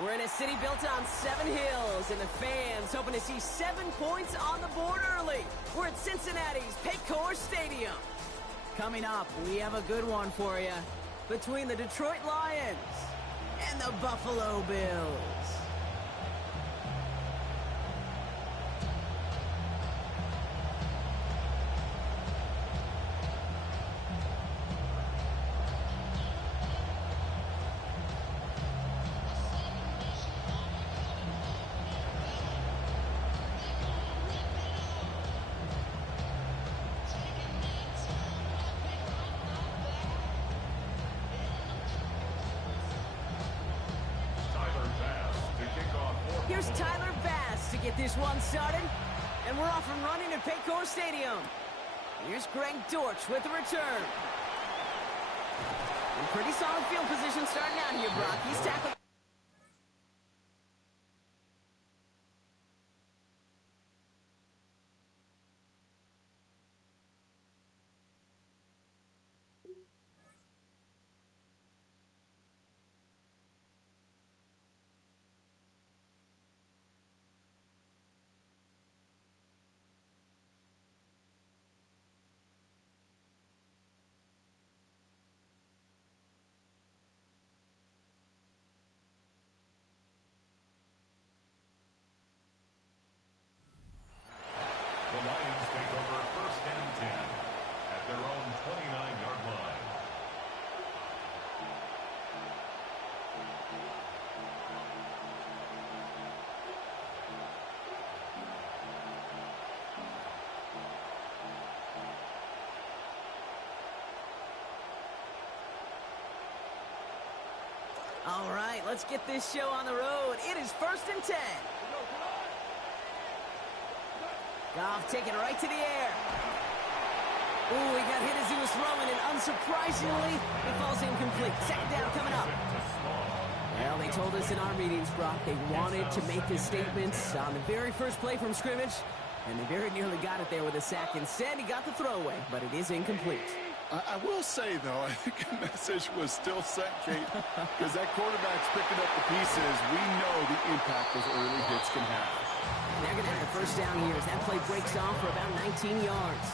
We're in a city built on 7 hills, and the fans hoping to see 7 points on the board early. We're at Cincinnati's Paycor Stadium. Coming up, we have a good one for you. Between the Detroit Lions and the Buffalo Bills. Here's Tyler Bass to get this one started. And we're off and running at Paycor Stadium. Here's Greg Dortch with the return. In pretty solid field position starting out here, Brock. He's tackled. The Lions take over 1st and 10 at their own 29-yard line. All right, let's get this show on the road. It is 1st and 10. Goff taking it right to the air. Ooh, he got hit as he was throwing, and unsurprisingly, it falls incomplete. 2nd down coming up. Well, they told us in our meetings, Brock, they wanted to make the statements on the very first play from scrimmage, and they very nearly got it there with a sack. Instead, he got the throwaway, but it is incomplete. I will say, though, I think the message was still sent, Kate, because that quarterback's picking up the pieces. We know the impact those early hits can have. They're going to have the 1st down here as that play breaks off for about 19 yards.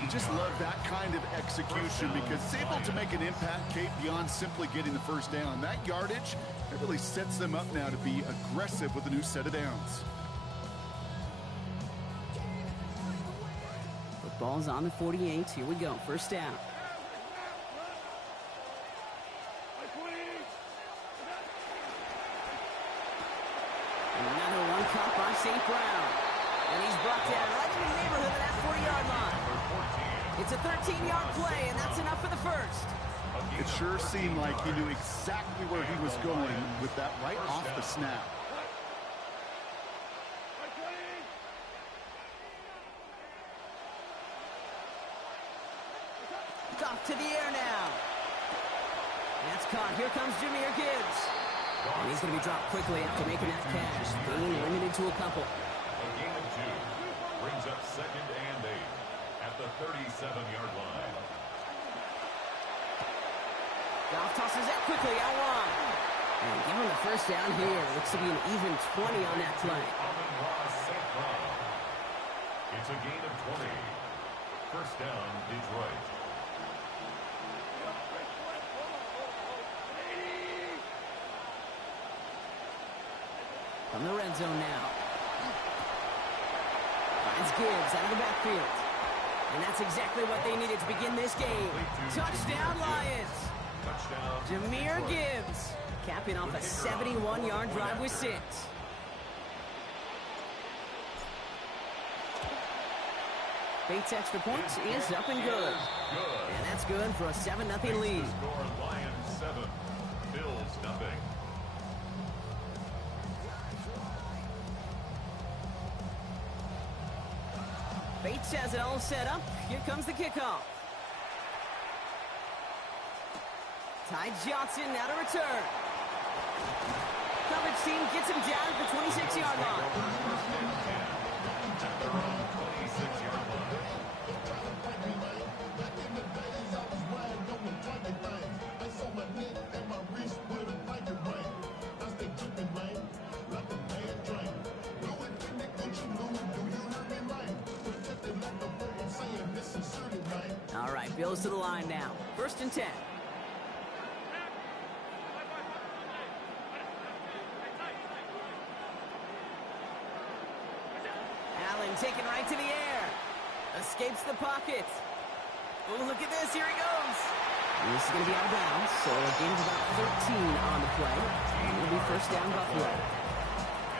You just love that kind of execution because it's able to make an impact, Kate, beyond simply getting the 1st down. That yardage, it really sets them up now to be aggressive with a new set of downs. Ball's on the 48. Here we go. 1st down. Another one caught by St. Brown. And he's brought down right in the neighborhood of that 40-yard line. It's a 13-yard play, and that's enough for the 1st. It sure seemed like he knew exactly where he was going with that right off the snap. Off to the air now. That's caught. Here comes Jahmyr Gibbs. And he's going to be dropped quickly after making that catch. Being limited to a couple. A gain of 2 brings up 2nd and 8 at the 37-yard line. Goff tosses that quickly out wide. And give him the 1st down here. Looks to be an even 20 on that play. It's a gain of 20. 1st down, Detroit. From the red zone now. Finds Gibbs out of the backfield. And that's exactly what they needed to begin this game. Touchdown, Lions! Jahmyr Gibbs capping off a 71-yard drive with 6. Bates' extra point is up and good. And that's good for a 7-0 lead. Lions 7, Bills nothing. Bates has it all set up. Here comes the kickoff. Ty Johnson now to return. Coverage team gets him down at the 26-yard line. At their own 26-yard line. All right, Bills to the line now. 1st and 10. Allen taken right to the air. Escapes the pocket. Oh, look at this. Here he goes. This is going to be out of bounds, so a gain of about 13 on the play. And it'll be 1st down Buffalo.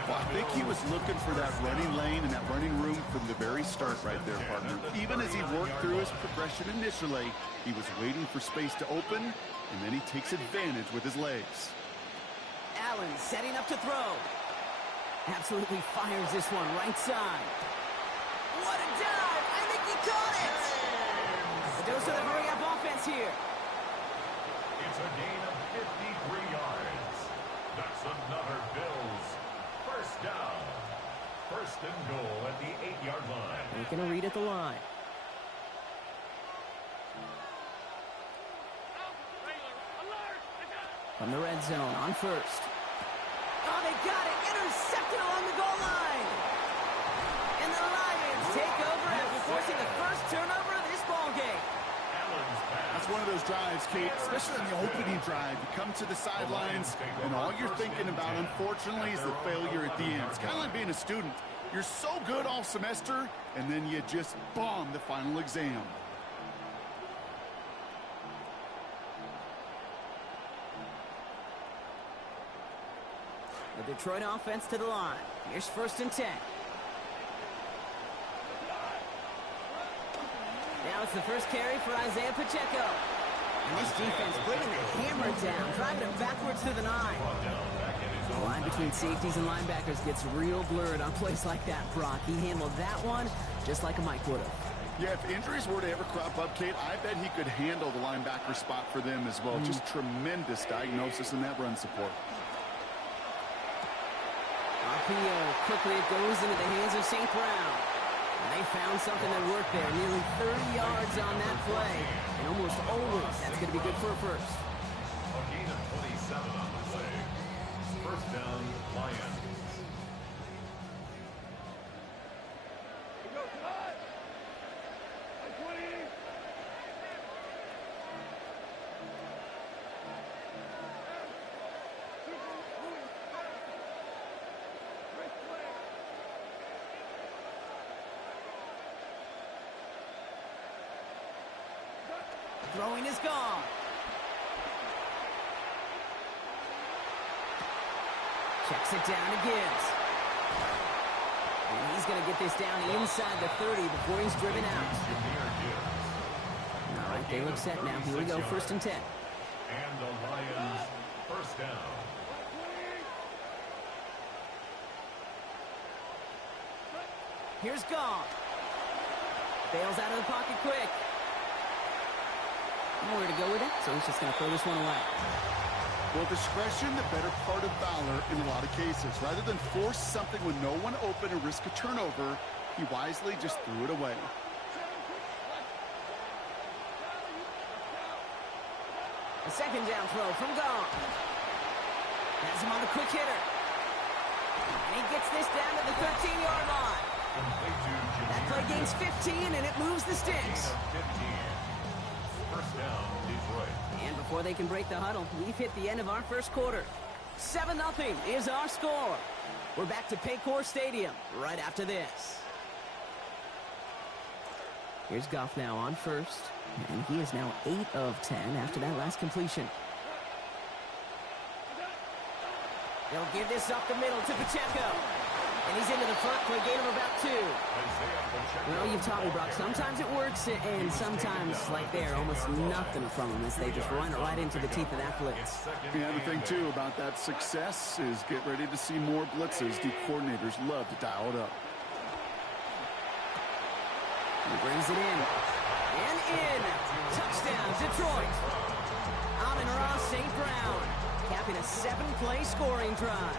Well, I think he was looking for that running lane and that running room from the very start right there, partner. Even as he worked through his progression initially, he was waiting for space to open, and then he takes advantage with his legs. Allen setting up to throw. Absolutely fires this one right side. What a dive! I think he caught it! A dose of the hurry-up offense here. It's a gain of 53 yards. That's another Bills 1st down. 1st and goal at the 8-yard line. Making a read at the line. From the red zone on 1st. Oh, they got it. Intercepted along the goal line. And the Lions take over after forcing the 1st turnover of this ball game. That's one of those drives, Kate, especially on the opening drive. You come to the sidelines, and all you're thinking about, unfortunately, is the failure at the end. It's kind of like being a student. You're so good all semester, and then you just bomb the final exam. The Detroit offense to the line. Here's 1st and 10. Now it's the first carry for Isaiah Pacheco. And this defense bringing the hammer down, driving him backwards to the 9. The line between safeties and linebackers gets real blurred on plays like that, Brock. He handled that one just like a Mike would have. Yeah, if injuries were to ever crop up, Kate, I bet he could handle the linebacker spot for them as well. Just tremendous diagnosis in that run support. RPO, quickly it goes into the hands of St. Brown. And they found something that worked there. Nearly 30 yards on that play. And almost always, that's going to be good for a 1st. A gain of 27 on the play. 1st down, Lions. Throwing is gone. Checks it down to Gibbs. And he's going to get this down inside the 30 before he's driven out. All right, they look set now. Here we go, 1st and 10. And the Lions 1st down. Here's Gone. Bails out of the pocket quick. Nowhere to go with it, so he's just going to throw this one away. Well, discretion, the better part of valor in a lot of cases. Rather than force something when no one open and risk a turnover, he wisely just threw it away. A 2nd down throw from Gone. Has him on the quick hitter. And he gets this down to the 13-yard line. That play gains 15, and it moves the sticks. 1st down, Detroit. And before they can break the huddle, we've hit the end of our 1st quarter. 7-0 is our score. We're back to Paycor Stadium right after this. Here's Goff now on first. And he is now 8 of 10 after that last completion. They'll give this up the middle to Pacheco. And he's into the front for a gain of about 2. Well, you've taught me, Brock. Sometimes it works, and sometimes, like there, almost nothing from them as they just run it right into the teeth of that blitz. Yeah, the thing, too, about that success is get ready to see more blitzes. The coordinators love to dial it up. He brings it in. And in. Touchdown, Detroit. Amon-Ra St. Brown capping a 7-play scoring drive.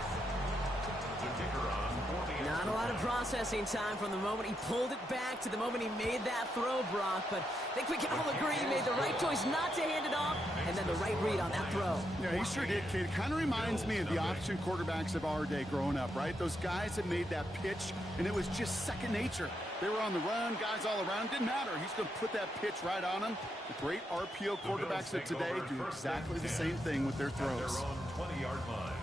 Not a lot of processing time from the moment he pulled it back to the moment he made that throw, Brock. But I think we can all agree he made the right choice not to hand it off, and then the right read on that throw. Yeah, he sure did, kid. Kind of reminds me of the option quarterbacks of our day growing up, right? Those guys that made that pitch, and it was just second nature. They were on the run, guys all around. Didn't matter. He's going to put that pitch right on them. The great RPO quarterbacks of today do exactly the same thing with their throws. 20-yard line.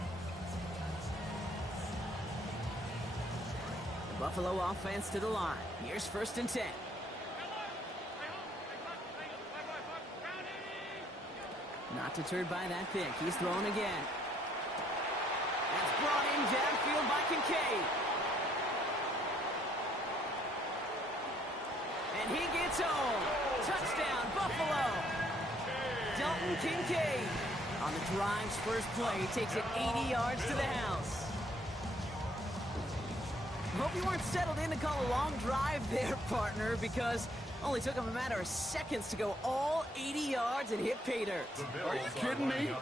Buffalo offense to the line. Here's 1st and 10. Not deterred by that pick. He's throwing again. That's brought in downfield by Kincaid. And he gets home. Touchdown, Buffalo. Dalton Kincaid on the drive's first play takes it 80 yards to the house. Hope you weren't settled in to call a long drive there, partner, because only took him a matter of seconds to go all 80 yards and hit pay dirt. Are you kidding me?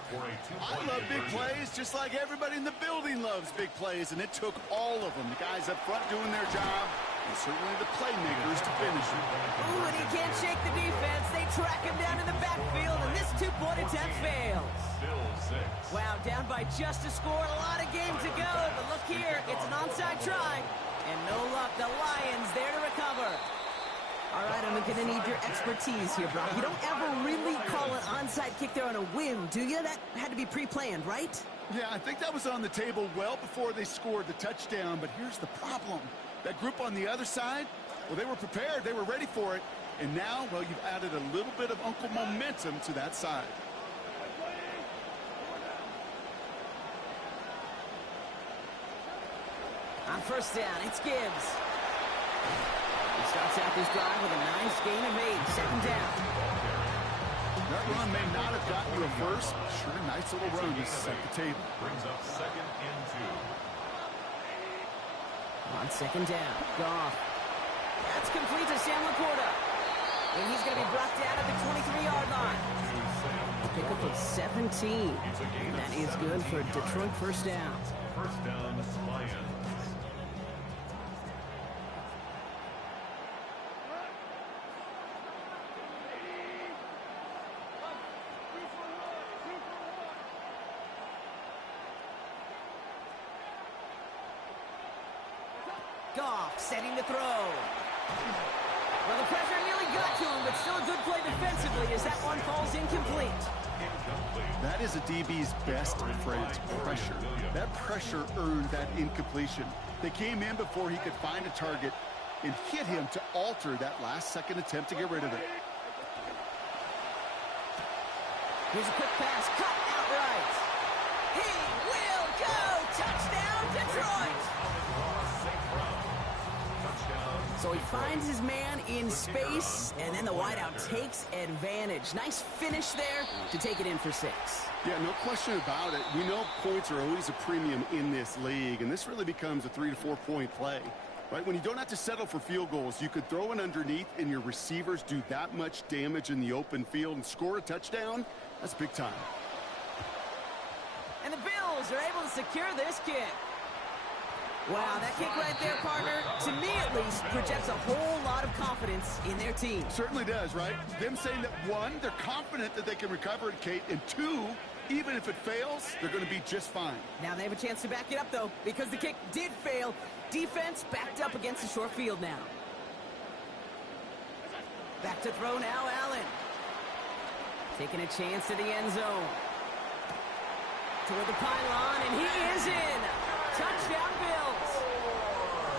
I love big plays just like everybody in the building loves big plays, and it took all of them. The guys up front doing their job, and certainly the playmakers to finish it. Ooh, and he can't shake the defense. They track him down in the backfield, and this 2-point attempt fails. Wow, down by just a score, a lot of game to go, but look here, it's an onside try, and no luck, the Lions there to recover. All right, I'm going to need your expertise here, Brock. You don't ever really call an onside kick there on a whim, do you? That had to be pre-planned, right? Yeah, I think that was on the table well before they scored the touchdown, but here's the problem. That group on the other side, well, they were prepared, they were ready for it, and now, well, you've added a little bit of Uncle momentum to that side. On 1st down, it's Gibbs. He starts out this drive with a nice gain of 8. 2nd down. That run may not have gotten you a first, but sure, nice little run to set the table. Brings up 2nd and 2. On 2nd down, Goff. That's complete to Sam Laporta. And he's going to be brought down at the 23-yard line. Pickup of 17. And that is good for Detroit 1st down. 1st down, Lions. Goff setting the throw. Well, the pressure nearly got to him, but still a good play defensively as that one falls incomplete. That is a DB's best friend, pressure. That pressure earned that incompletion. They came in before he could find a target and hit him to alter that last-second attempt to get rid of it. Here's a quick pass, cut outright. He will go! Touchdown, Detroit! So he finds his man in space, and then the wideout takes advantage. Nice finish there to take it in for 6. Yeah, no question about it. We know points are always a premium in this league, and this really becomes a 3 to 4 point play. Right? When you don't have to settle for field goals, you could throw it underneath, and your receivers do that much damage in the open field and score a touchdown. That's big time. And the Bills are able to secure this kick. Wow, that kick right there, partner, to me at least, projects a whole lot of confidence in their team. Certainly does, right? Them saying that, 1, they're confident that they can recover it, Kate, and 2, even if it fails, they're going to be just fine. Now they have a chance to back it up, though, because the kick did fail. Defense backed up against the short field now. Back to throw now, Allen. Taking a chance to the end zone. Toward the pylon, and he is in. Touchdown, Bills.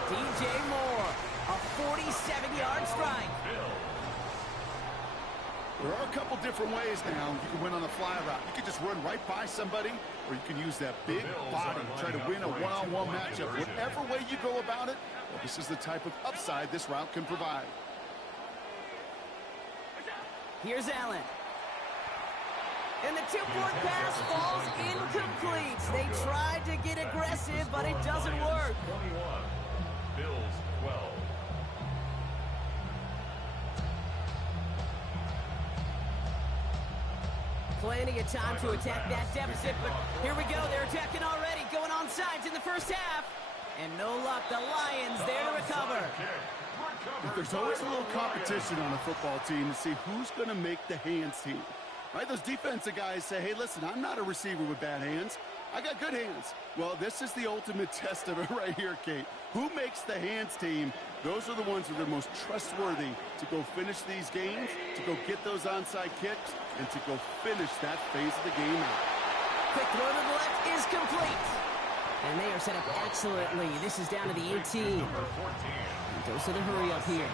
DJ Moore, a 47-yard strike. There are a couple different ways now. You can win on a fly route. You can just run right by somebody, or you can use that big body, try to win a one-on-one matchup. Whatever way you go about it, well, this is the type of upside this route can provide. Here's Allen. And the two-point pass falls incomplete. They tried to get aggressive, but it doesn't work. 21. Bills 12. Plenty of time to attack that deficit, but here we go. They're attacking already, going on sides in the first half. And no luck, the Lions there to recover. There's always a little competition on a football team to see who's going to make the hands team. Right? Those defensive guys say, hey, listen, I'm not a receiver with bad hands. I got good hands. Well, this is the ultimate test of it right here, Kate. Who makes the hands team? Those are the ones that are most trustworthy to go finish these games, to go get those onside kicks, and to go finish that phase of the game out. Quick throw to the left is complete. And they are set up excellently. This is down to the 18. Goes to the hurry up here.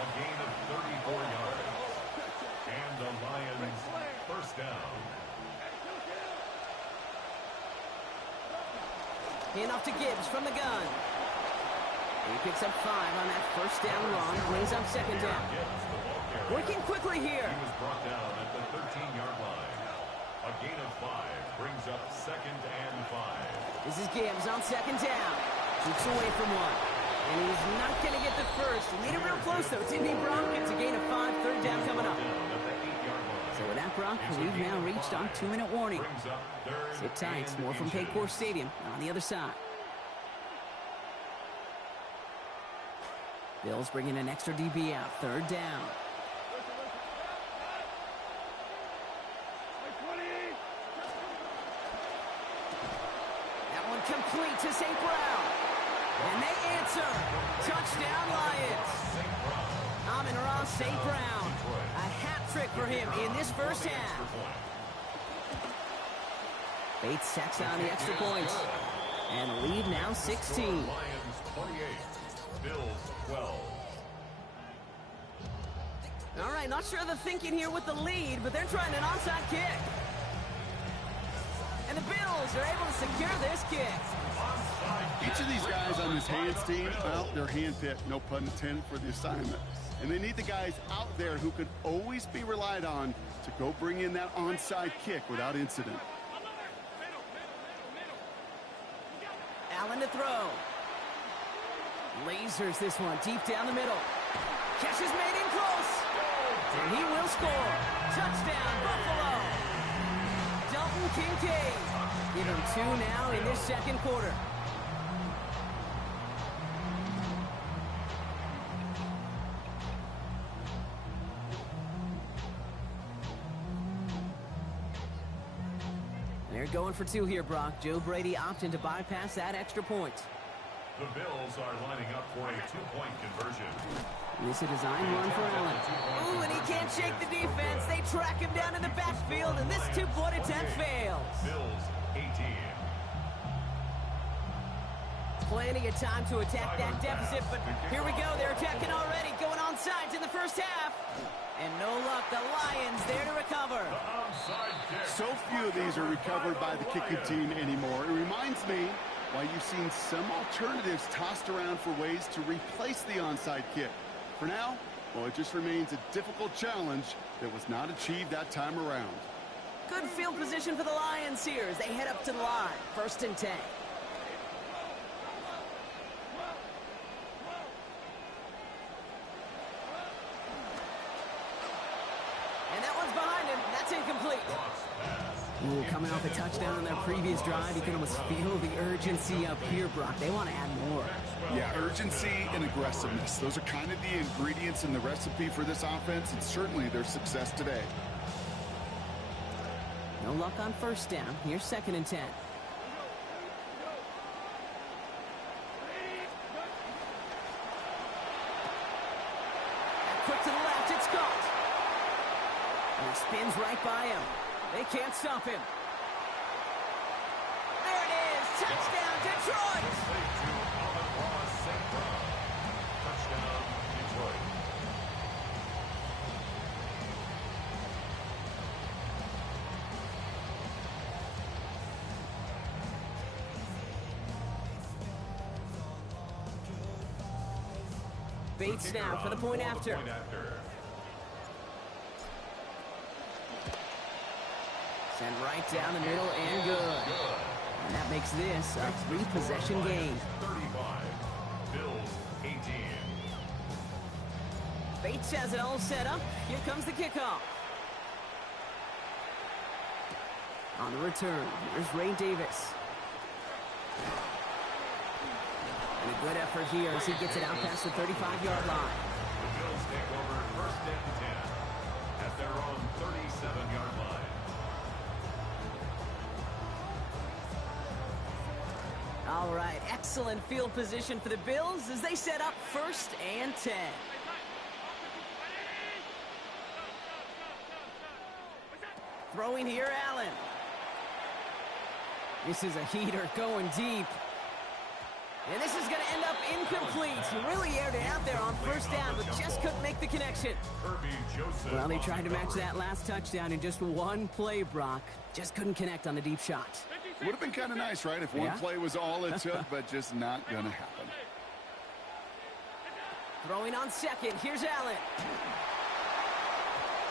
A gain of 34 yards. And the Lions first down. Handoff to Gibbs from the gun. He picks up 5 on that first down run. Brings up second down. Working quickly here. He was brought down at the 13-yard line. A gain of 5 brings up second and 5. This is Gibbs on second down. Keeps away from one. And he's not going to get the first. He made it real close, though. It's Indy Brock. It's a gain of 5. Third down coming up. So with that, Brock, we've now reached our 2-minute warning. Sit tight. More from Paycor Stadium on the other side. Bills bringing an extra DB out. Third down. That one complete to St. Brown. And they answer. Touchdown, Lions. Amon-Ra St. Brown. A hat trick for him in this first half. Bates tacks on the extra points. And lead now 16. Lions 28. Bills 12. All right, not sure of the thinking here with the lead, but they're trying an onside kick. And the Bills are able to secure this kick. Each of these guys on this hands team, well, they're handpicked, no pun intended, for the assignment. And they need the guys out there who can always be relied on to go bring in that onside kick without incident. Allen to throw. Lasers this one deep down the middle. Catch is made in close. And he will score. Touchdown, Buffalo. Dalton Kincaid. Give him 2 now in this second quarter. They're going for 2 here, Brock. Joe Brady opting to bypass that extra point. The Bills are lining up for a 2-point conversion. This is a design run for Allen. Ooh, and he can't shake the defense. They track him down in the backfield, and this 2-point attempt fails. Bills 18. Plenty of time to attack that deficit, but here we go. They're attacking already, going on sides in the first half. And no luck, the Lions there to recover. So few of these are recovered by the kicking team anymore. It reminds me why you've seen some alternatives tossed around for ways to replace the onside kick. For now, well, it just remains a difficult challenge that was not achieved that time around. Good field position for the Lions here as they head up to the line. 1st and 10. And that one's behind him. That's incomplete. Ooh, coming off a touchdown on their previous drive, you can almost feel the urgency up here, Brock. They want to add more. Yeah, urgency and aggressiveness. Those are kind of the ingredients in the recipe for this offense, and certainly their success today. No luck on 1st down. Here's 2nd and 10. Quick to the left, it's caught. And he spins right by him. They can't stop him. There it is. Touchdown, Detroit. Touchdown, Detroit. Bait snap for the point after. Sent right down the middle and good. And that makes this a 3-possession game. 35. Bills 18. Bates has it all set up. Here comes the kickoff. On the return, here's Ray Davis. And a good effort here as he gets it out past the 35-yard line. The Bills take over first and 10 at their own 37-yard line. All right, excellent field position for the Bills as they set up first and 10. Throwing here, Allen. This is a heater going deep. And this is going to end up incomplete. He really aired it out there on first down, but just couldn't make the connection. Well, they tried to match that last touchdown in just one play, Brock. Just couldn't connect on the deep shot. Would have been kind of nice, right, if one play was all it took, but just not going to happen. Throwing on second. Here's Allen.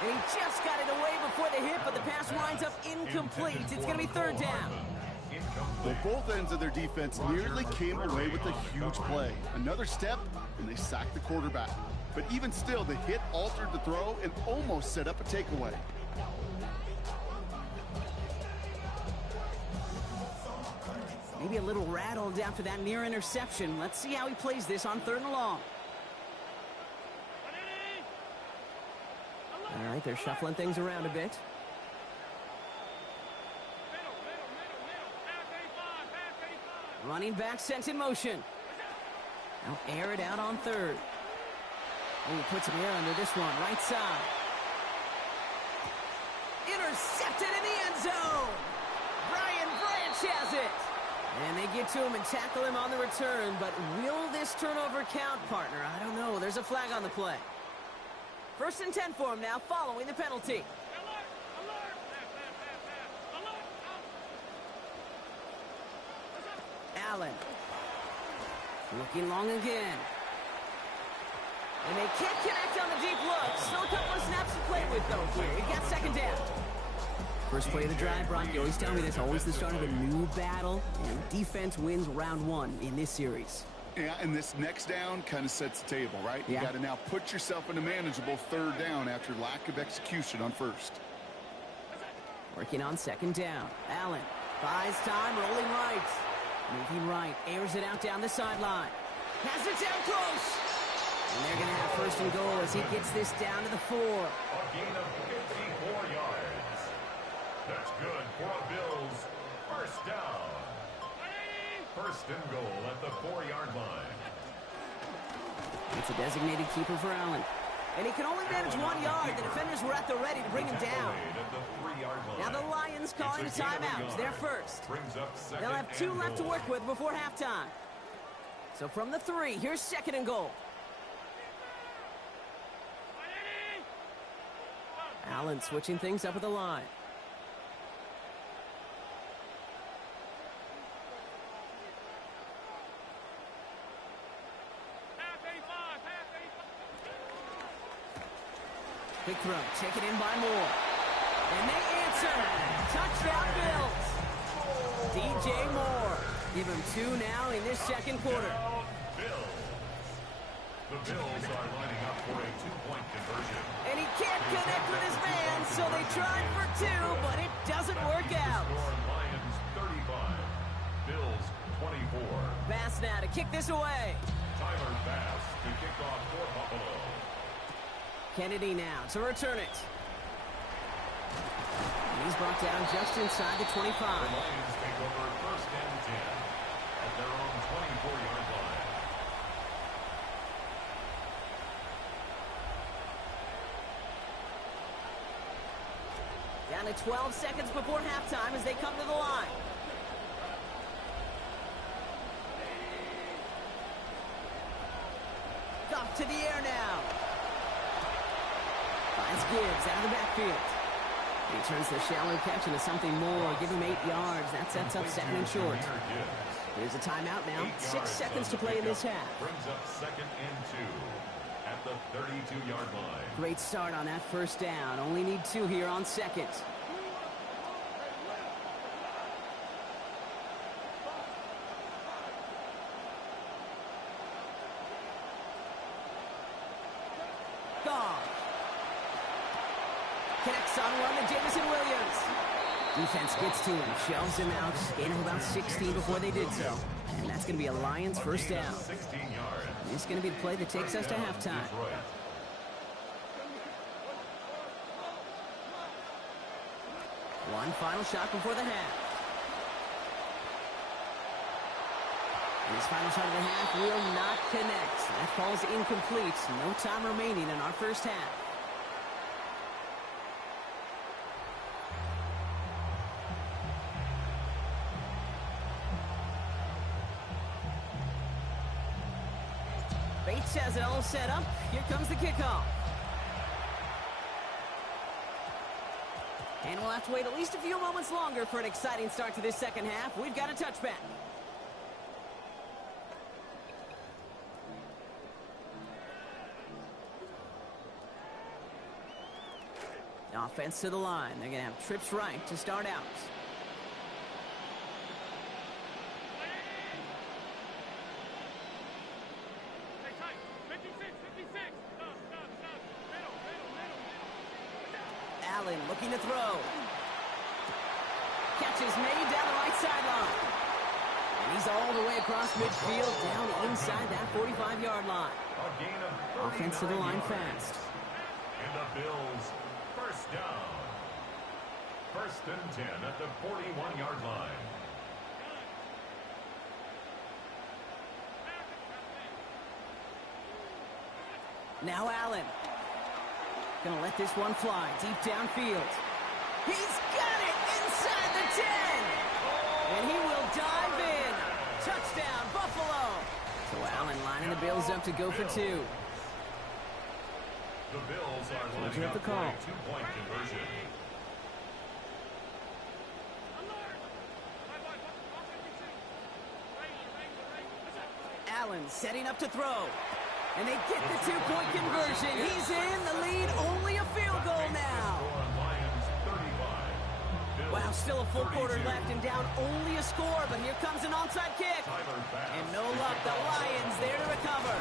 And he just got it away before the hit, but the pass winds up incomplete. It's going to be third down. Well, both ends of their defense nearly came away with a huge play. Another step, and they sacked the quarterback. But even still, the hit altered the throw and almost set up a takeaway. Maybe a little rattled after that near interception. Let's see how he plays this on third and long. All right, they're shuffling things around a bit. Running back sent in motion. Now air it out on third. Oh, he puts him here under this one, right side. Intercepted in the end zone. Brian Branch has it. And they get to him and tackle him on the return, but will this turnover count, partner? I don't know. There's a flag on the play. First and 10 for him now, following the penalty. Allen. Looking long again. And they can't connect on the deep look. Still a couple of snaps to play with, though, here. He got second down. First play of the drive, Brock, you always tell me this, always the start of a new battle. And defense wins round one in this series. Yeah, and this next down kind of sets the table, right? Yeah. You got to now put yourself in a manageable third down after lack of execution on first. Working on second down. Allen buys time, rolling right. Moving right, airs it out down the sideline. Has it down close. And they're going to have first and goal as he gets this down to the 4. A gain of 54 yards. That's good for a Bills first down. First and goal at the 4-yard line. It's a designated keeper for Allen. And he can only manage 1 yard. The defenders were at the ready to bring him down. Now the Lions calling a timeout. They're first. They'll have 2 left to work with before halftime. So from the 3, here's second and goal. Allen switching things up at the line. Big throw, taken in by Moore. And they answer. Touchdown Bills. DJ Moore. Give him 2 now in this second quarter. The Bills are lining up for a 2-point conversion. And he can't connect with his man, so they tried for 2, but it doesn't work out. Lions 35, Bills 24. Bass now to kick this away. Tyler Bass to kick off for Buffalo. Kennedy now to return it. And he's brought down just inside the 25. The Lions take over first and 10 at their own 24-yard line. Down to 12 seconds before halftime as they come to the line. Off to the air now. Finds Gibbs out of the backfield. He turns the shallow catch into something more. Give him 8 yards. That sets up second and short. Gibbs. His There's a timeout now. 8 6 yards seconds on to the play in this pickup. half. Brings up 2nd and 2 at the 32-yard line. Great start on that first down. Only need 2 here on 2nd. Connects on one to Jamison Williams. Defense gets to him, shoves him out. Gain of about 16 before they did so. And that's going to be a Lions first down. 16 yards. This is going to be the play that takes us to halftime. Detroit. One final shot before the half. And this final shot of the half will not connect. That falls incomplete. No time remaining in our first half. Bates has it all set up. Here comes the kickoff. And we'll have to wait at least a few moments longer for an exciting start to this second half. We've got a touchback. Offense to the line. They're going to have trips right to start out. Allen looking to throw. Catch is made down the right sideline. And he's all the way across midfield, down inside that 45-yard line. A gain of Offense to the line fast. And the Bills first down. 1st and 10 at the 41-yard line. Now Allen. Gonna let this one fly deep downfield. He's got it inside the 10. And he will dive in. Touchdown, Buffalo. So Allen lining the Bills up to go for 2. The Bills are Soldier lining at the up for a call. 2-point conversion. Allen setting up to throw. And they get the 2-point conversion. He's in the lead. Only a field goal now. Lions 35. Wow, still a full quarter left and down only a score. But here comes an onside kick. And no luck. The Lions there to recover.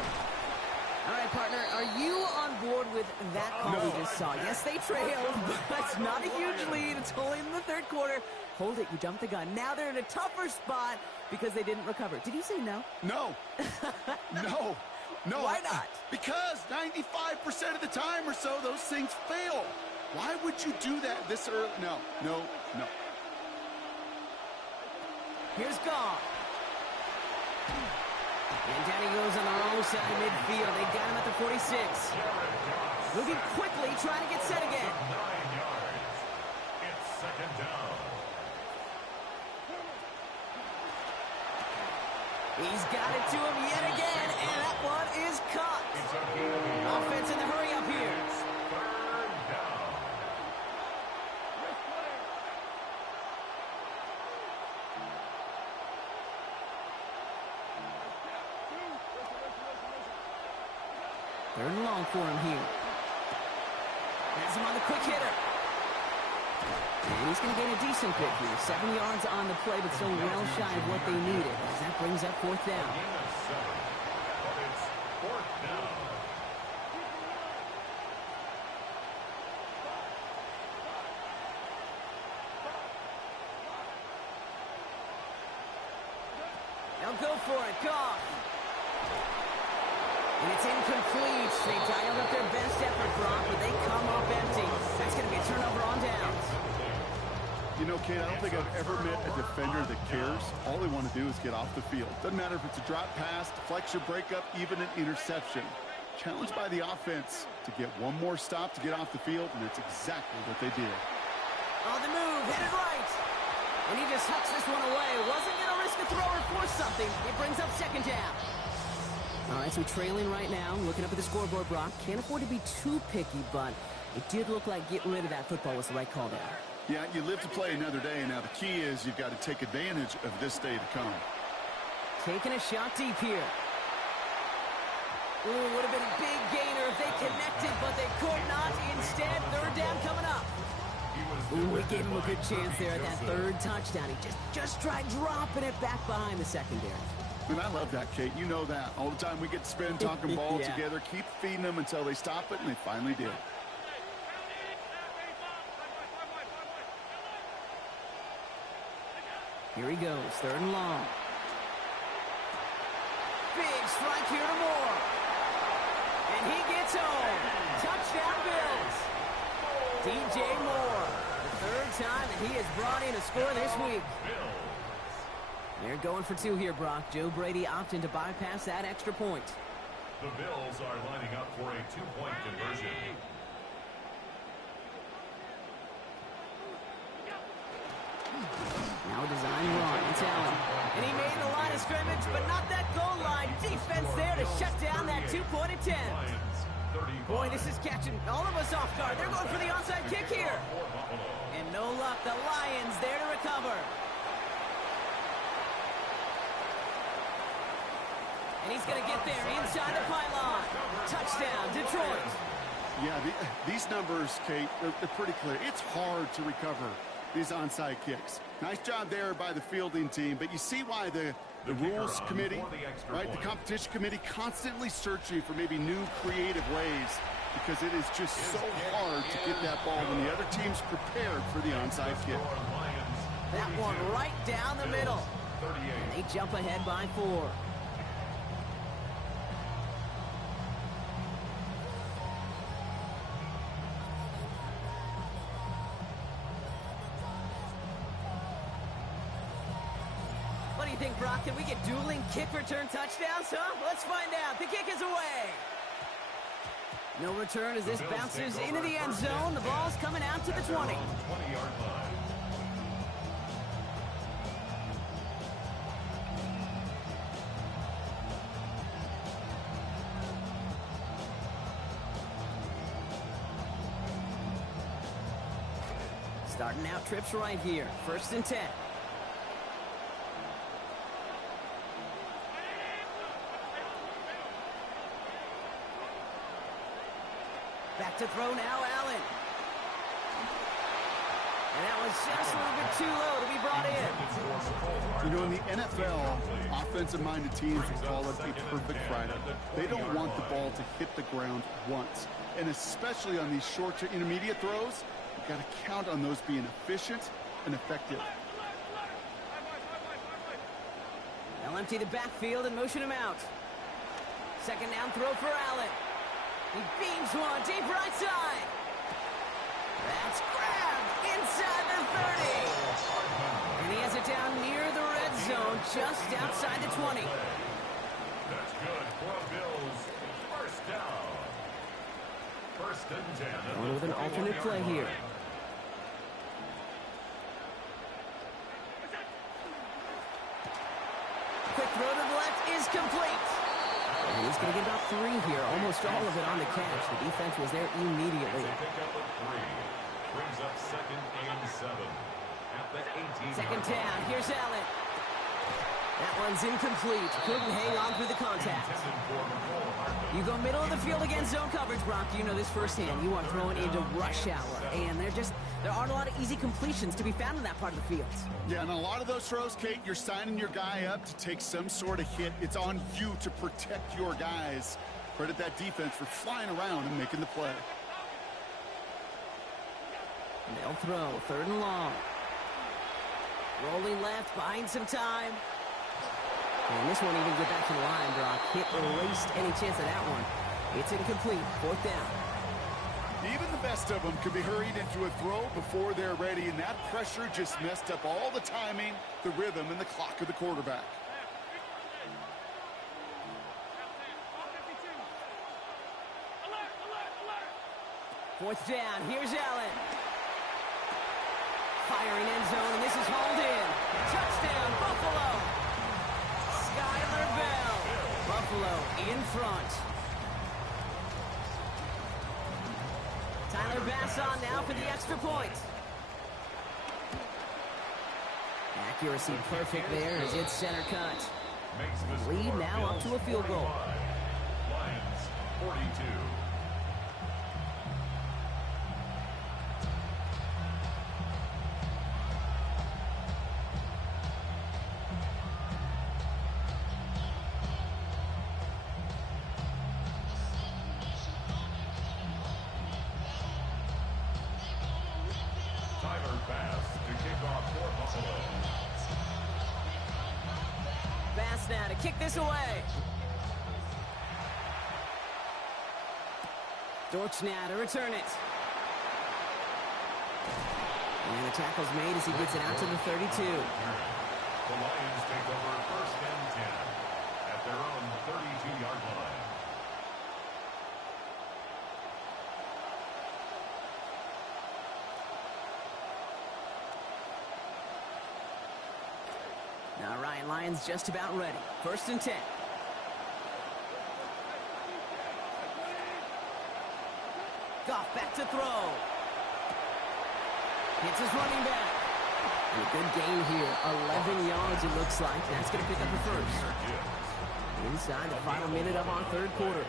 All right, partner, are you on board with that call we just saw? Yes, they trailed, but it's not a huge lead. It's only in the 3rd quarter. Hold it, you jumped the gun. Now they're in a tougher spot because they didn't recover. Did you say no? No. No. No. Why not? Because 95% of the time or so, those things fail. Why would you do that this early? No. Here's Goff. And down he goes on the wrong side of midfield. They got him at the 46. Moving quickly, trying to get set again. 9 yards. It's 2nd down. He's got it to him yet again, and that one is caught. Offense in the hurry up here. 3rd down. Third and long for him here. Has him on the quick hitter. And he's going to gain a decent pick here. 7 yards on the play, but still well shy of what they needed. As that brings up 4th down. Gain of 7. But it's 4th down. They'll go for it. Goff. And it's incomplete. They dialed up their best effort, Brock, but they come up empty. That's going to be a turnover on downs. You know, Kate, I don't think I've ever met a defender that cares. All they want to do is get off the field. Doesn't matter if it's a drop pass, deflection, breakup, even an interception. Challenged by the offense to get one more stop to get off the field, and that's exactly what they did. On the move, headed right. And he just hucks this one away. Wasn't going to risk a throw or force something. It brings up 2nd down. All right, so trailing right now, looking up at the scoreboard, Brock. Can't afford to be too picky, but it did look like getting rid of that football was the right call there. Yeah, you live to play another day. Now, the key is you've got to take advantage of this day to come. Taking a shot deep here. Ooh, would have been a big gainer if they connected, but they could not. Instead, third down coming up. Ooh, we gave him a good chance there at that third touchdown. He just tried dropping it back behind the secondary. And I love that, Kate. You know that. All the time we get to spend talking ball Yeah. together. Keep feeding them until they stop it, and they finally did. Here he goes, third and long. Big strike here to Moore. And he gets home. Touchdown Bills. DJ Moore. The third time that he has brought in a score this week. They're going for two here, Brock. Joe Brady opting to bypass that extra point. The Bills are lining up for a two-point conversion. Now a design run. It's Allen. And he made the line of scrimmage, but not that goal line. Defense there to shut down that two-point attempt. Boy, this is catching all of us off guard. They're going for the onside kick here. And no luck. The Lions there to recover. And he's going to get there inside the pylon. Touchdown, Detroit. Yeah, these numbers, Kate, they're pretty clear. It's hard to recover these onside kicks. Nice job there by the fielding team, but you see why the rules committee, right, the competition committee constantly searching for maybe new creative ways, because it is just so hard to get that ball when the other team's prepared for the onside kick. That one right down the middle. And they jump ahead by 4. What do you think, Brock? Can we get dueling kick return touchdowns, huh? Let's find out. The kick is away. No return as this bounces into the end zone. The ball's coming out to the 20. 20-yard line. Starting out trips right here. 1st and 10. Back to throw now, Allen. And that was just a little bit too low to be brought in. You know, in the NFL, offensive-minded teams will call it a perfect Friday. They don't want the ball to hit the ground once. And especially on these short to intermediate throws, you've got to count on those being efficient and effective. They'll empty the backfield and motion him out. 2nd down throw for Allen. He beams one deep right side. That's grabbed inside the 30. And he has it down near the red zone, just outside the 20. That's good for Bills. 1st down. 1st and 10. Going with an alternate play here. Quick throw to the left is complete. And he's going to get about 3 here, almost all of it on the catch. The defense was there immediately. Pickup of 3. Brings up 2nd and 7. At the 18. 2nd down. Here's Allen. That one's incomplete. Couldn't hang on through the contact. You go middle of the field against zone coverage, Brock. You know this firsthand. You are throwing into rush hour. And there aren't a lot of easy completions to be found in that part of the field. Yeah, and a lot of those throws, Kate, you're signing your guy up to take some sort of hit. It's on you to protect your guys. Credit that defense for flying around and making the play. They'll throw. 3rd and long. Rolling left, buying some time. And this won't even get back to the line, Brock. Hit erased any chance of that one. It's incomplete. 4th down. Even the best of them could be hurried into a throw before they're ready, and that pressure just messed up all the timing, the rhythm, and the clock of the quarterback. Fourth down. Here's Allen. Firing end zone, and this is hauled in. Touchdown, Buffalo. Skylar Bell. Buffalo in front. Tyler Bass on now for the extra point. Accuracy perfect there as it's center cut. Makes Lead now up to a field goal. Lions 42. Bass now to kick this away. Dortch now to return it. And the tackle's made as he gets it out to the 32. The Lions take over first and 10 at their own 32-yard line. Now Ryan Lyons just about ready. First and 10. Goff back to throw. Hits his running back. And a good gain here. 11 yards it looks like. That's going to pick up the first. Inside the final minute of our third quarter.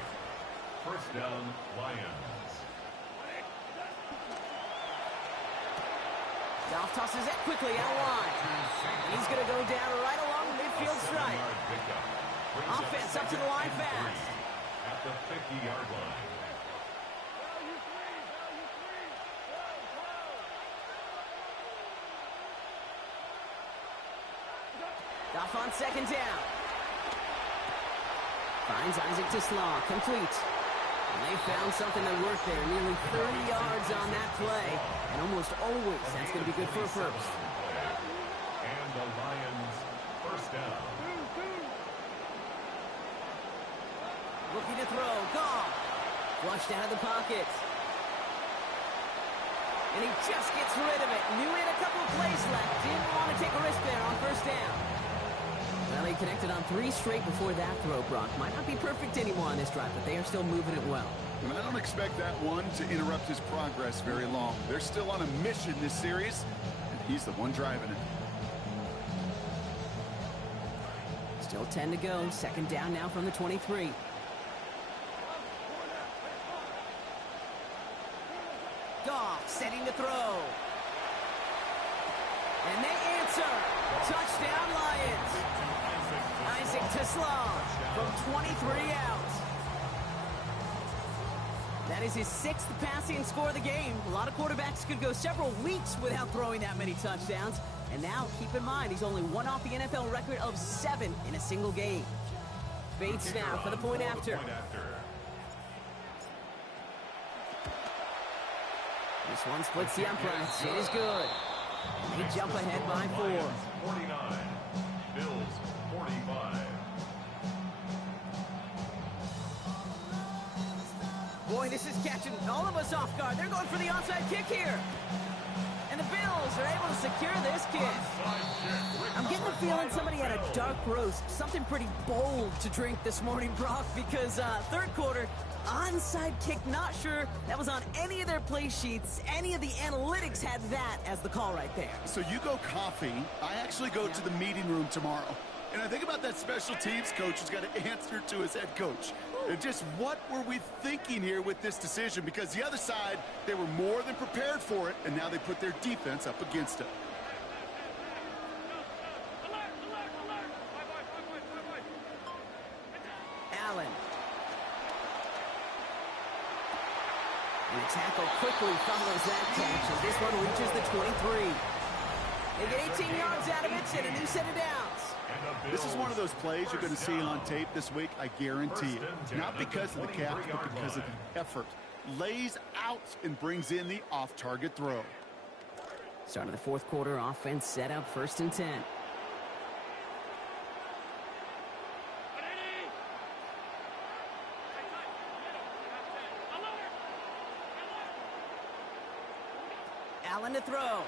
First down, Lions. Goff tosses it quickly out of line. And he's going to go down right along the midfield stripe. Offense up to the line fast. At the 50-yard line. Goff on second down. Finds Isaac to Slaw. Complete. And they found something that worked there. Nearly 30 yards on that play. And almost always that's going to be good for a first. And the Lions first down. Looking to throw. Goff. Flushed out of the pocket. And he just gets rid of it. Knew he had a couple of plays left. Didn't want to take a risk there on first down. Well, he connected on 3 straight before that throw, Brock. Might not be perfect anymore on this drive, but they are still moving it well. And I don't expect that one to interrupt his progress very long. They're still on a mission this series, and he's the one driving it. Still 10 to go. Second down now from the 23. Goff setting to throw. And they answer. Touchdown, Lions. Isaac to Slaw from 23 out. That is his 6th passing score of the game. A lot of quarterbacks could go several weeks without throwing that many touchdowns. And now, keep in mind, he's only one off the NFL record of 7 in a single game. Bates now for the point after. This one splits the uprights. It is good. They jump ahead by 4. 49. Bills 45. Boy, this is catching all of us off guard. They're going for the onside kick here. And the Bills are able to secure this kick. I'm getting the feeling somebody had a dark roast, something pretty bold to drink this morning, Brock, because third quarter, onside kick, not sure that was on any of their play sheets. Any of the analytics had that as the call right there. So you go coffee, I actually go to the meeting room tomorrow. And I think about that special teams coach who's got to answer to his head coach. And just what were we thinking here with this decision? Because the other side, they were more than prepared for it, and now they put their defense up against it. Allen. And the tackle quickly follows that catch, and this one reaches the 23. They get 18 yards out of it and a new set of downs. This is one of those plays you're going to see on tape this week, I guarantee it. Not because of the catch, but because of the effort. Lays out and brings in the off-target throw. Start of the fourth quarter, offense set up first and 10. Allen to throw.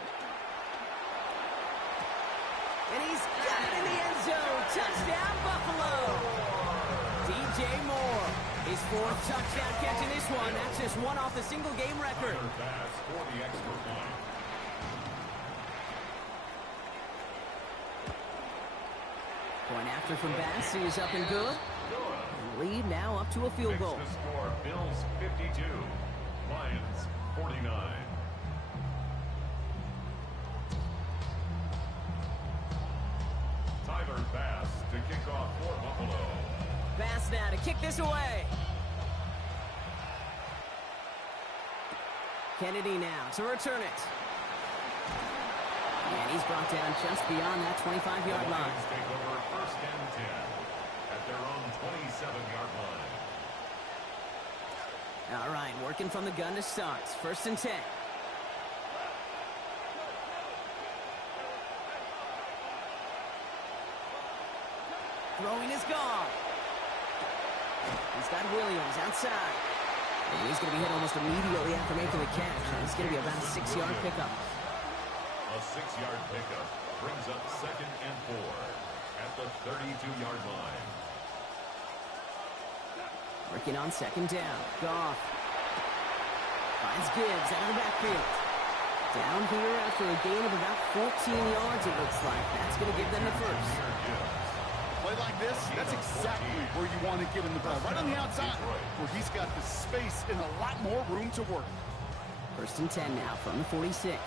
And he's got it in the end zone. Touchdown, Buffalo. DJ Moore, his 4th touchdown catch in this one. That's just one off the single game record. Point after from Bass, who's up and good. And lead now up to a field goal. Makes the score Bills 52, Lions 49. Tyler Bass to kick off for Buffalo. Bass now to kick this away. Kennedy now to return it. And he's brought down just beyond that 25-yard line. Lions take over first and 10 at their own 27-yard line. All right, working from the gun to start. First and 10. Throwing is gone. He's got Williams outside. And he's going to be hit almost immediately after making the catch. And it's going to be about a 6-yard pickup. A 6-yard pickup brings up second and 4 at the 32-yard line. Working on second down. Goff finds Gibbs out of the backfield. Down here after a gain of about 14 yards, it looks like. That's going to give them the first. Play like this, that's exactly where you want to get him the ball. Right on the outside, where he's got the space and a lot more room to work. First and 10 now from the 46.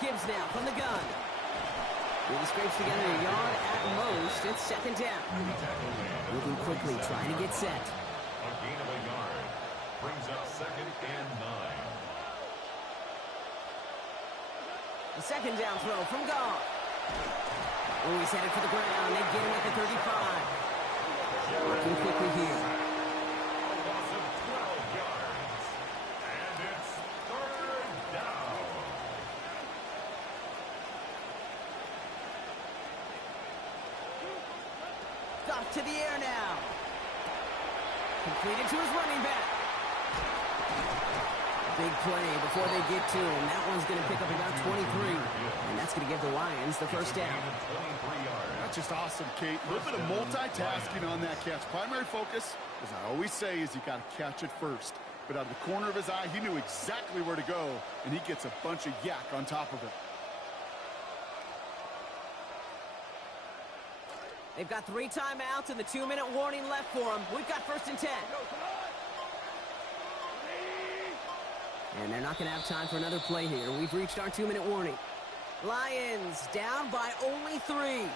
Gibbs now from the gun. Really scrapes together a yard at most. It's second down. Moving quickly, trying to get set. A gain of a yard brings up second and 9. The second down throw from Goff. Oh, he's headed for the ground. They get him at the 35. Working quickly here. A loss of 12 yards. And it's third down. Goff to the air now. Completed to his running back. Big play before they get to him. That one's going to pick up about 23. And that's going to give the Lions the first down. 23 yards. That's just awesome, Kate. A little bit of multitasking on that catch. Primary focus, as I always say, is you got to catch it first. But out of the corner of his eye, he knew exactly where to go, and he gets a bunch of yak on top of it. They've got 3 timeouts and the 2-minute warning left for them. We've got first and 10. And they're not going to have time for another play here. We've reached our 2-minute warning. Lions down by only 3.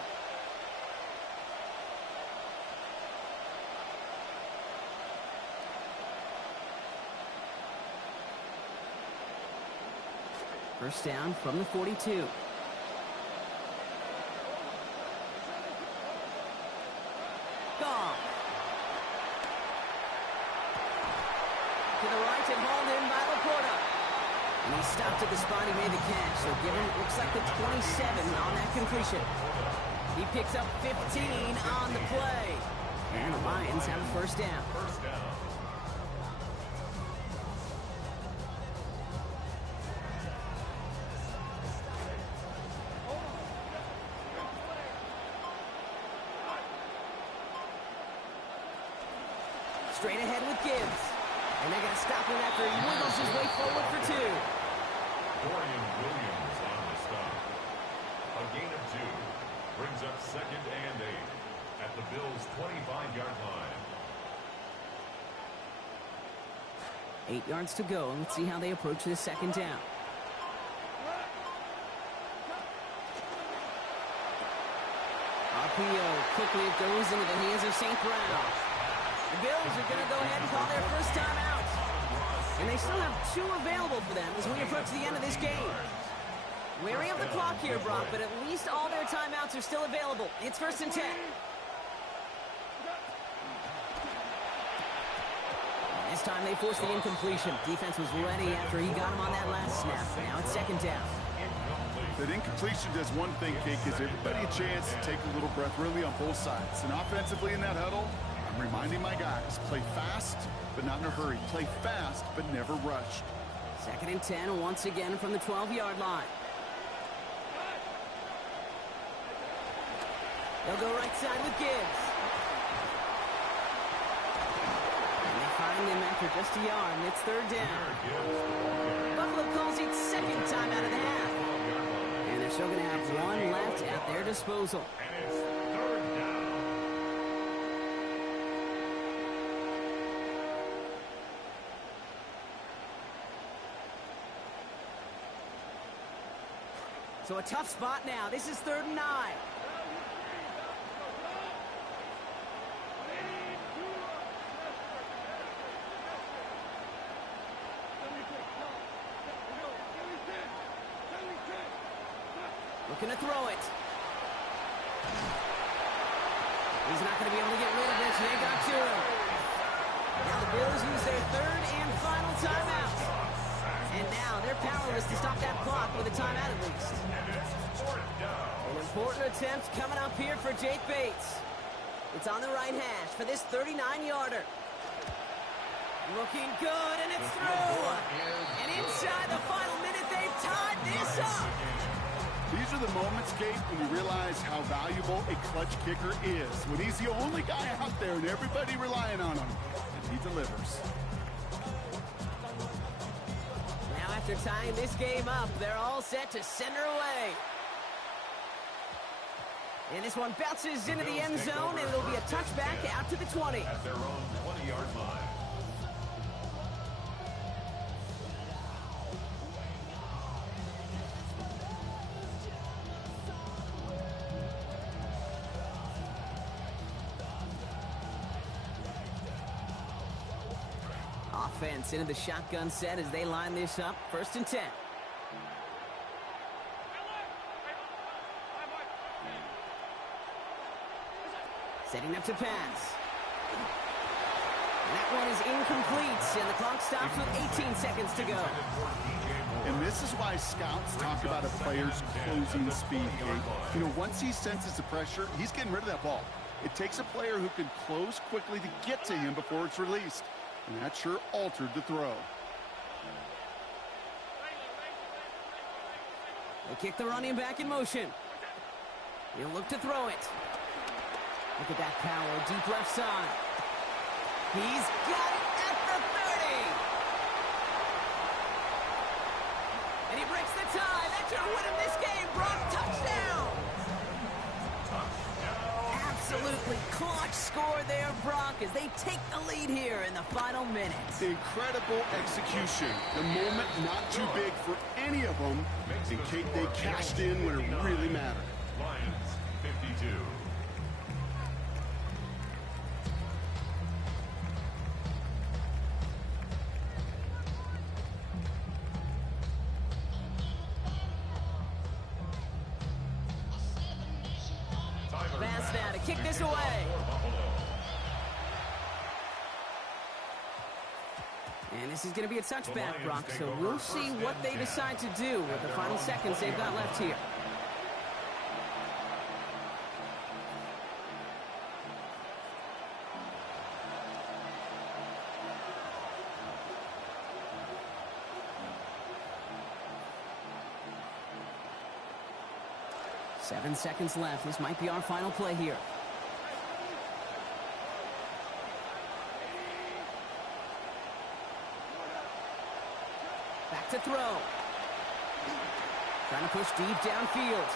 First down from the 42. Goff. To the right and hauled in by Laporta. And he stopped at the spot he made the catch. So given, looks like the 27 on that completion. He picks up 15 on the play. And the Lions have a first down. First down. Straight ahead with Gibbs. And they're going to stop him after he wiggles his way forward for 2. Dorian Williams on the stop. A gain of 2 brings up second and 8 at the Bills' 25-yard line. 8 yards to go. Let's see how they approach this second down. RPO. Quickly it goes into the hands of St. Brown. The Bills are going to go ahead and call their first timeout. And they still have 2 available for them as we approach the end of this game. Wary of the clock here, Brock, but at least all their timeouts are still available. It's first and 10. This time they forced the incompletion. Defense was ready after he got him on that last snap. Now it's second down. That incompletion does one thing, Kate, gives everybody a chance to take a little breath really on both sides. And offensively in that huddle, I'm reminding my guys, play fast, but not in a hurry. Play fast, but never rushed. Second and 10 once again from the 12-yard line. They'll go right side with Gibbs. And they find find them after just a yard, and it's third down. Buffalo calls it second time out of the half. And they're still going to have one left at their disposal. And it's third down. So a tough spot now. This is 3rd and 9. Looking to throw it. He's not going to be able to get rid of it. They got to him. Now the Bills use their 3rd and final timeout. And now they're powerless to stop that clock with a timeout at least. An important attempt coming up here for Jake Bates. It's on the right hash for this 39-yarder. Looking good, and it's through. And inside the final minute, they've tied this up. These are the moments, Kate, when you realize how valuable a clutch kicker is. When he's the only guy out there and everybody relying on him. And he delivers. Now after tying this game up, they're all set to send her away. And this one bounces into the end zone, and it'll be a touchback out to the 20. At their own 20-yard line. Offense into the shotgun set as they line this up. 1st and 10. Setting up to pass. And that one is incomplete, and the clock stops with 18 seconds to go. And this is why scouts talk about a player's closing speed, Kate. You know, once he senses the pressure, he's getting rid of that ball. It takes a player who can close quickly to get to him before it's released. And that sure altered the throw. They kick the running back in motion. He'll look to throw it. Look at that power, deep left side. He's got it at the 30. And he breaks the tie. That should win him this game. Brock, touchdown. Absolutely clutch score there, Brock, as they take the lead here in the final minutes. Incredible execution. The moment not too big for any of them. And Kate, they cashed in when it really mattered. Lions 52. Pass now to kick this away. And this is going to be a touchback, Brock, so we'll see what they decide to do with the final seconds they've got left here. Seven seconds left. This might be our final play here. Back to throw. Trying to push deep downfield.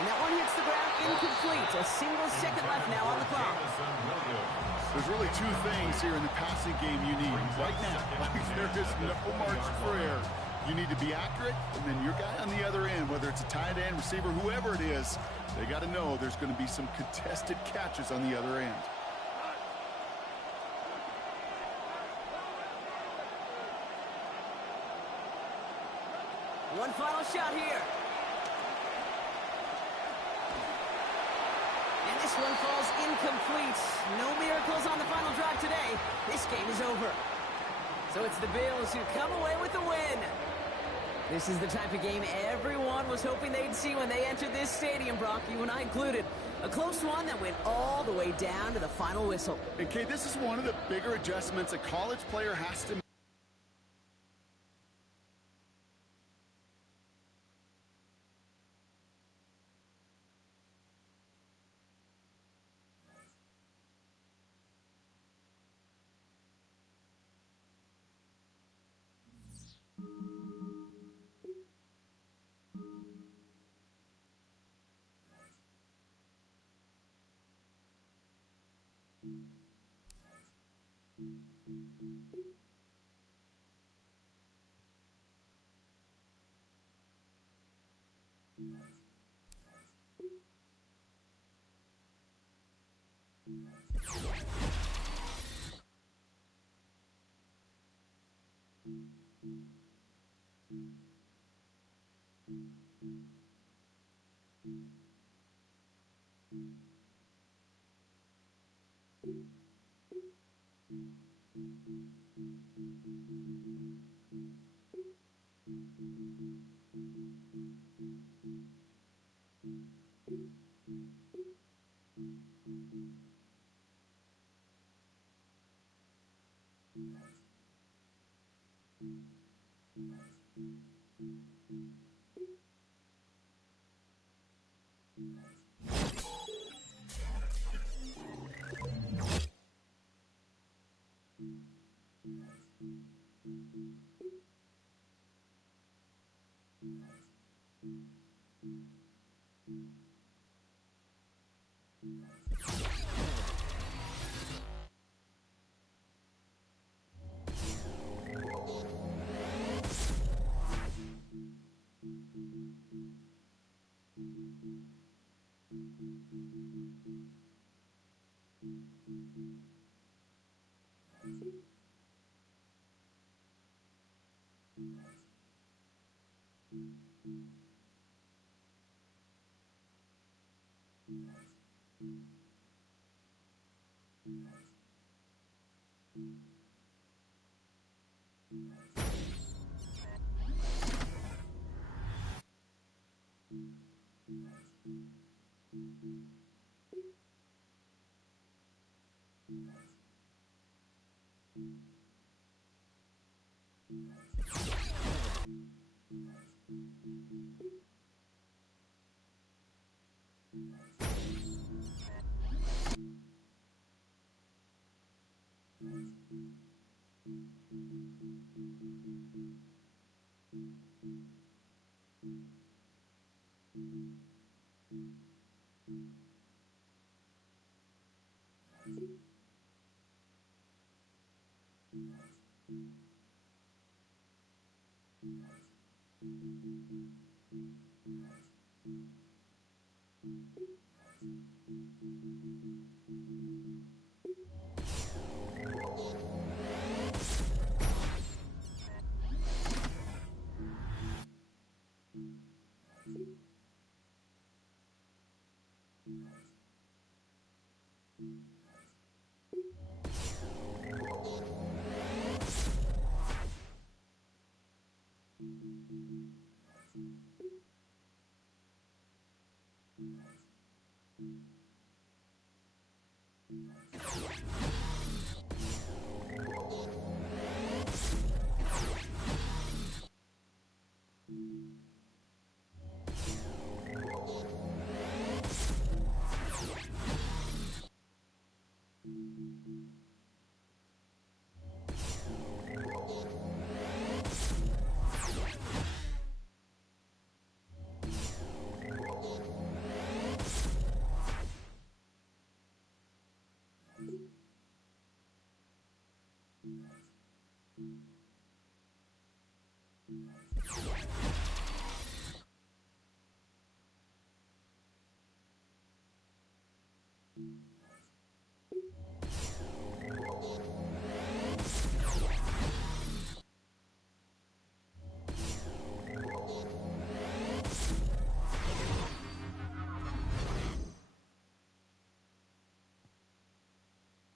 And that one hits the ground incomplete. A single second left now on the clock. There's really two things here in the passing game you need right now. There is no margin for error. You need to be accurate, and then your guy on the other end, whether it's a tight end, receiver, whoever it is, they got to know there's going to be some contested catches on the other end. One final shot here. And this one falls incomplete. No miracles on the final drive today. This game is over. So it's the Bills who come away with the win. This is the type of game everyone was hoping they'd see when they entered this stadium, Brock, you and I included. A close one that went all the way down to the final whistle. And Kate, this is one of the bigger adjustments a college player has to make.